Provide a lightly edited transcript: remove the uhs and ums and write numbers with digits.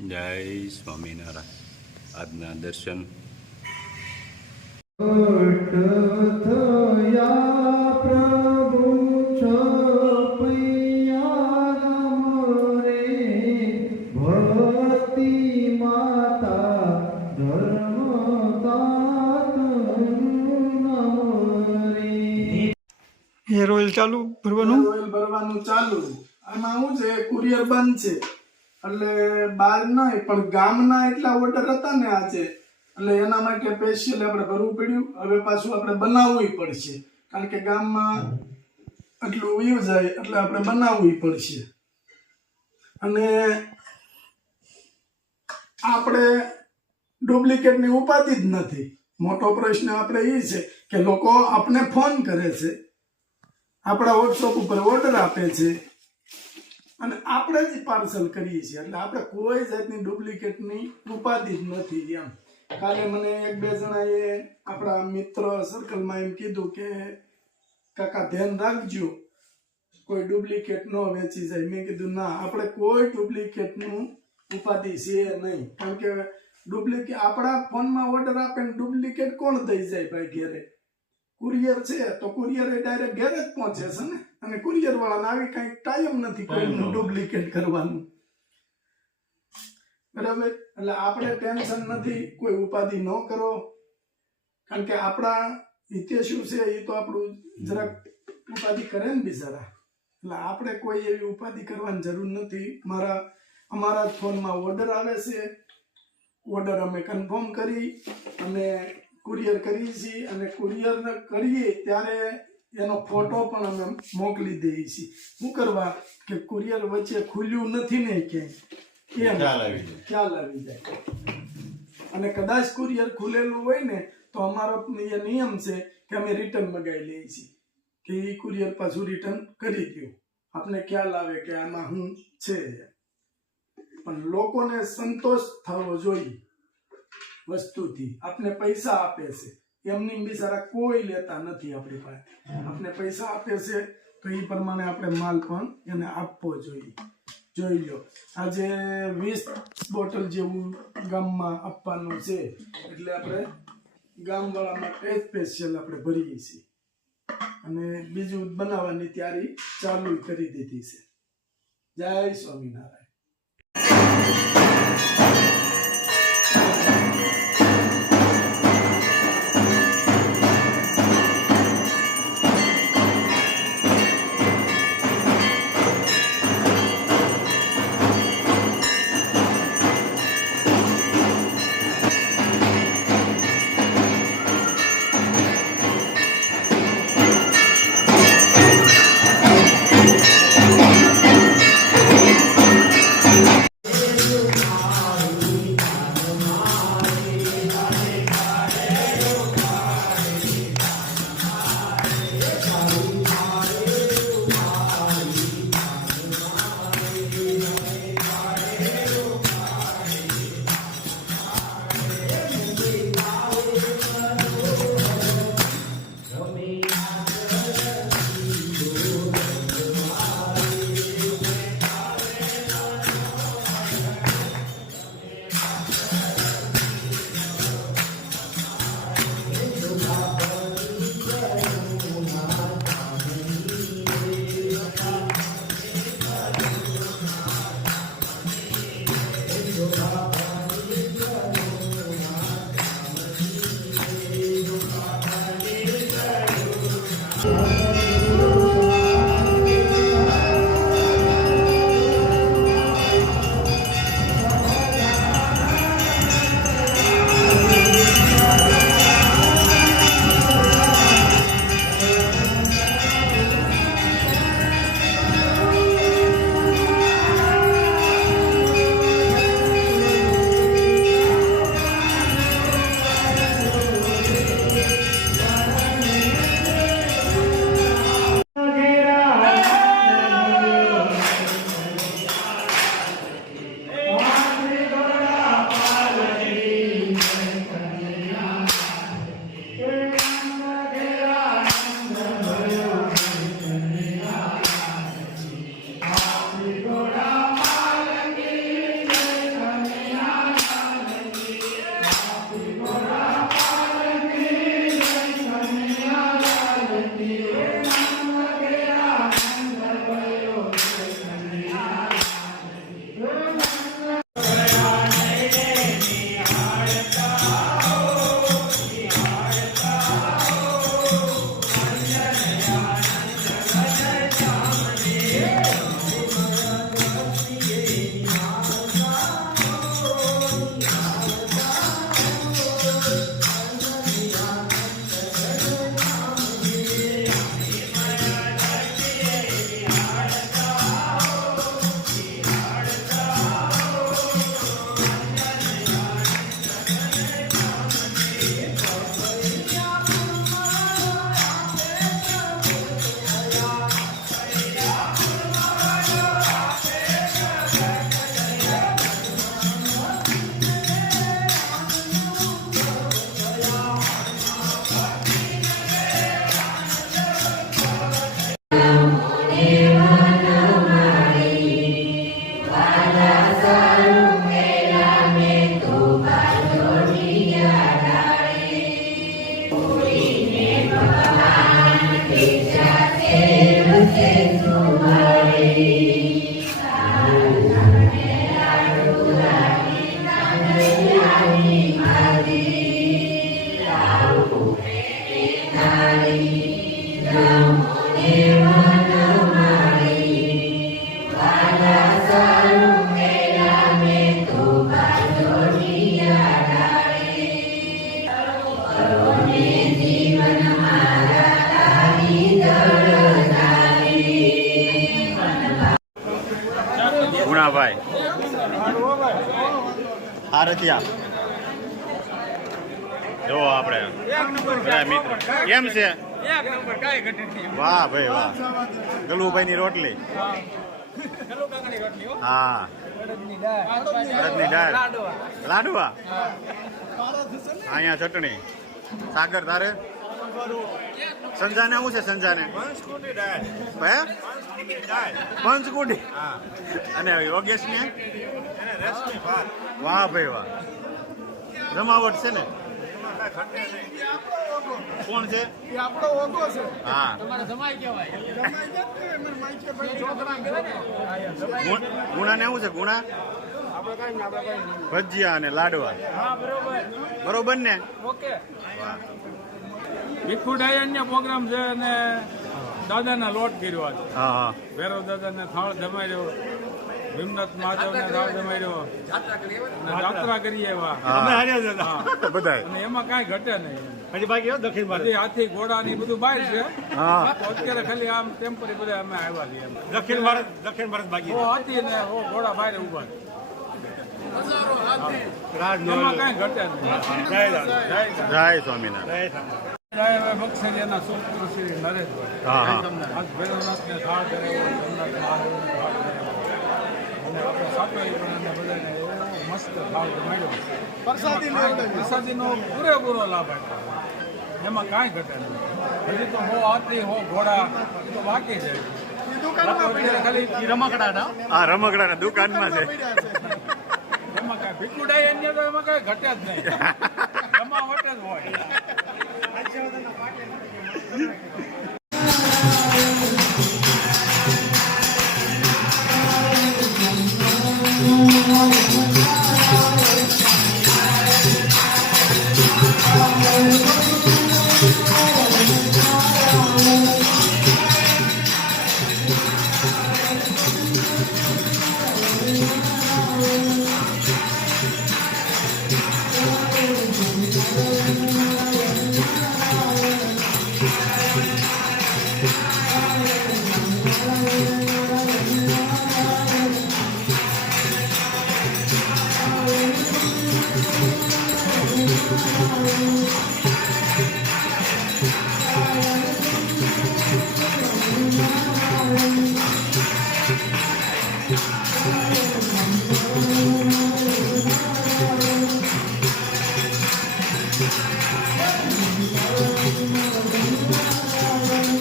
જય સ્વામિનારાયણ. આજના દર્શન પ્રભુ ભક્તિ માતા હેર ઓઇલ ચાલુ ભરવાનું ચાલુ. આમાં શું છે, કુરિયર બંધ છે એટલે બહાર નહીં પણ ગામના એટલા ઓર્ડર હતા ને આજે, એટલે એના માટે સ્પેશિયલ આપણે ભરવું પડ્યું. હવે પાછું આપણે બનાવવું પડશે કારણ કે ગામમાં એટલું વયું જાય એટલે આપણે બનાવવું પડશે. અને આપણે ડુપ્લિકેટની ઉપાધિ જ નથી. મોટો પ્રશ્ન આપણે એ છે કે લોકો આપણે ફોન કરે છે, આપણા વોટ્સઅપ ઉપર ઓર્ડર આપે છે અને આપણે જ પાર્સલ કરીએ છીએ. એટલે આપણે કોઈ જાતની ડુપ્લિકેટની ઉપાધિ જ નથી એમ. કાલે મને એક બે જણાએ આપણા મિત્ર સર્કલમાં એમ કીધું કે કાકા ધ્યાન રાખજો કોઈ ડુપ્લિકેટ ન વેચી જાય. મેં કીધું ના, આપણે કોઈ ડુપ્લિકેટનું ઉપાધિ છે નહીં. કારણ કે ડુપ્લિકેટ આપણા ફોનમાં ઓર્ડર આપે ને ડુપ્લિકેટ કોણ દઈ જાય ભાઈ ઘેરે? કુરિયર છે તો કુરિયર ડાયરેક્ટ ઘેર જ પહોંચે છે ને. અને કુરિયર વાળાને આવી કઈ ટાઈમ નથી કોઈનું ડુપ્લિકેટ કરવાનું, બરાબર? એટલે આપણે ટેન્શન નથી, કોઈ ઉપાધિ ન કરો. કારણ કે આપણા હિતે શું છે એ તો આપણું જરાક ઉપાધિ કરે ને બિચારા. એટલે આપણે કોઈ એવી ઉપાધિ કરવાની જરૂર નથી. અમારા જ ફોનમાં ઓર્ડર આવે છે, ઓર્ડર અમે કન્ફર્મ કરી અને કુરિયર કરીએ છીએ. અને કુરિયર કરીએ ત્યારે એનો ફોટો પણ અમે મોકલી દઈએ છીએ. શું કરવા કે કુરિયર વચ્ચે ખુલ્યું નથી ને ક્યાંય એમ ખ્યાલ આવી જાય. અને કદાચ કુરિયર ખુલેલું હોય ને તો અમારો એ નિયમ છે કે અમે રિટર્ન મગાવી લઈએ છીએ કે એ કુરિયર પાછું રિટર્ન કરી દો, આપને ખ્યાલ આવે કે આમાં શું છે. પણ લોકોને સંતોષ થવો જોઈએ વસ્તુથી. આપને પૈસા આપે છે એમની બિચારા કોઈ લેતા નથી આપણી પાસે. આપને પૈસા આપે છે તો એ પ્રમાણે આપણે માલ પણ એને આપવો જોઈએ. જોઈ લો, આજે 20 બોટલ જેવું ગામમાં આપવાનું છે એટલે આપણે ગામવાળા માટે સ્પેશિયલ આપણે ભરીએ છીએ. અને બીજું બનાવવાની તૈયારી ચાલુ કરી દીધી છે. જય સ્વામિનારાયણ. હારથિયા જો આપણે બધા મિત્રો કેમ છે વાહ ભાઈ વાહ ગલુભાઈ ની રોટલી હા અડદની દાળ લાડવા અહીંયા ચટણી સાગર તારે સંજાને શું છે સંજાને પંચકુટી અને યોગેશ ને વાહ ભાઈ વાહ જમાવટ છે ને કોણ છે હા ગુણા ને શું છે ગુણા ભજીયા અને લાડવા બરોબર ને વાહ ભીખુડાઈ અન્ય પ્રોગ્રામ છે અને દાદાના લોટ કર્યો આજે હા હા ભૈરવ દાદાને થાળ જમાડ્યો ભીમનાથ મહાદેવને થાળ જમાડ્યો અને જાત્રા કરીએ એવા બધાય અને એમાં કાંઈ ઘટે નહીં હજી બાકી દક્ષિણ બધી હાથી ઘોડા ની બધું બહાર છે હા અત્યારે ખાલી આમ ટેમ્પરી બધા અમે આવ્યા છીએ દક્ષિણ ભારત બાકી ઓ હાથી ને ઓ ઘોડા બહાર ઉભા એમાં કાંઈ ઘટે નહીં જય સ્વામિનારાયણ બક્ષેરિયાના સુપુત્ર શ્રી નરેશભાઈ હા હા આજ ભૈરવનાથને થાળ કરેલો ભીમનાથ મહાદેવને થાળ કરેલો અને આપણે સાતોઈ પણ એને બધાને એવો મસ્ત થાળ જમાડ્યો પ્રસાદીનો પૂરેપૂરો લાભ આપ્યો એમાં કાંઈ ઘટે નહીં હજી તો હો હાથી હો ઘોડા એ તો બાકી છે અત્યારે ખાલી રમકડા આ રમકડાના દુકાનમાં છે એમાં કાંઈ ભીખુડાઈ અન્ય તો એમાં કાંઈ ઘટે જ નહીં